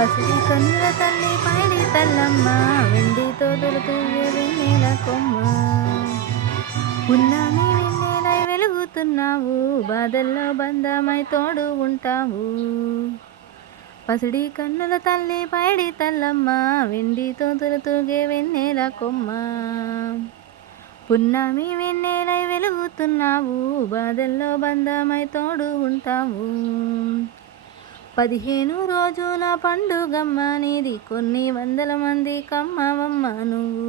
పసిడి కన్నుల తల్లి పైడి తల్లమ్మ, వెండితో తొలుతూగే వెన్నెల కొమ్మ. పున్నామి వెన్నెలై వెలుగుతున్నావు, బాధల్లో బంధమై తోడు ఉంటావు. పసిడి కన్నుల తల్లి పైడి తల్లమ్మ, వెండితో తొలుతూగే వెన్నెల కొమ్మ. పున్నామి వెన్నెలై వెలుగుతున్నావు, బాధల్లో బంధమై తోడు ఉంటావు. 15 రోజుల పండుగమ్మ నీది, కొన్ని వందల మంది కమ్మవమ్మ నువ్వు.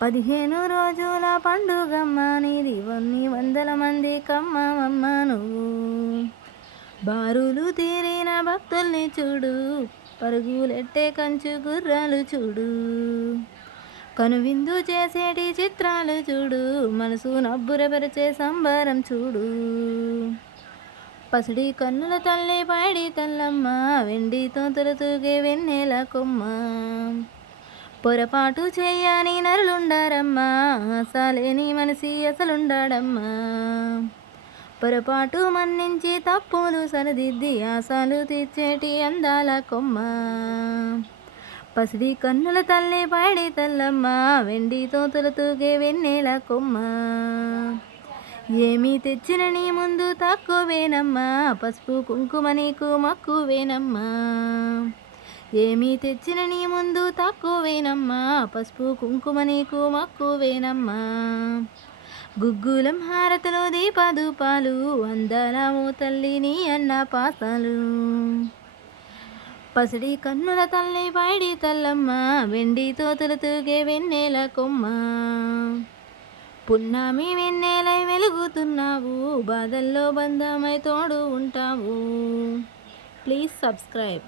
15 రోజుల పండుగమ్మ నీది, కొన్ని వందల మంది కమ్మవమ్మ నువ్వు. బారులు తీరిన భక్తుల్ని చూడు, పరుగులెట్టే కంచు గుర్రాలు చూడు. కనువిందు చేసేటి చిత్రాలు చూడు, మనసు నబ్బురపరిచే సంబరం చూడు. పసిడి కన్నుల తల్లి పైడి తల్లమ్మ, వెండితో తొలుతూగే వెన్నెల కొమ్మ. పొరపాటు చేయని నరులుండారమ్మా, ఆశలేని మనిషి అసలుండాడమ్మా. పొరపాటు మన్నించి తప్పులు సరిదిద్ది, ఆశలు తీర్చేటి అందాల కొమ్మ. పసిడి కన్నుల తల్లి పైడి తల్లమ్మ, వెండితో తొలుతూగే వెన్నెల కొమ్మ. ఏమి తెచ్చిన నీ ముందు తక్కువేనమ్మా, పసుపు కుంకుమ నీకు మక్కువేనమ్మా. ఏమి తెచ్చిన నీ ముందు తక్కువేనమ్మా, పసుపు కుంకుమ నీకు మక్కువేనమ్మా. గుగ్గులం హారతులు దీపధూపాలు, అందాలమో తల్లి నీ అన్న పాసాలు. పసిడి కన్నుల తల్లి పైడి తల్లమ్మ, వెండితో తొలుతూగే వెన్నెల కొమ్మ. పున్నామి వెన్నెలై వెలుగుతున్నావు, బాధల్లో బంధమై తోడు ఉంటావు. Please subscribe.